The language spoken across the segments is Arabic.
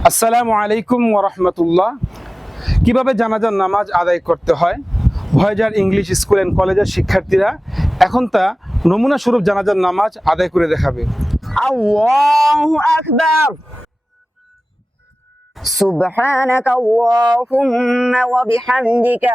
আসসালামু আলাইকুম ওরহমতুল্লাহ কিভাবে জানাজার নামাজ আদায় করতে হয় ভয়জার ইংলিশ স্কুল অ্যান্ড কলেজের শিক্ষার্থীরা এখন তা নমুনা স্বরূপ জানাজার নামাজ আদায় করে দেখাবে الله أكبر سبحانك اللهم وبحمدك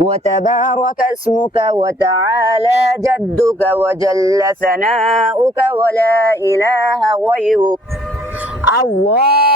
وتبارك اسمك وتعالى جدك وجل ثناؤك ولا إله غيرك الله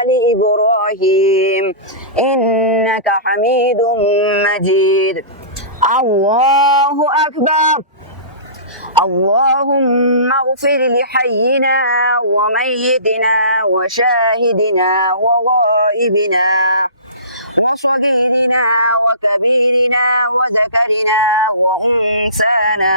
آل إبراهيم إنك حميد مجيد. الله أكبر. اللهم اغفر لحينا وميتنا وشاهدنا وغائبنا وصغيرنا وكبيرنا وذكرنا وأنثانا.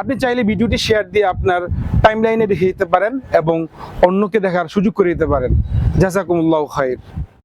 আপনি চাইলে ভিডিওটি শেয়ার দিয়ে আপনার টাইমলাইনে দেখে দিতে পারেন এবং অন্যকে দেখার সুযোগ করে দিতে পারেন। জাজাকুমুল্লাহ খাইর।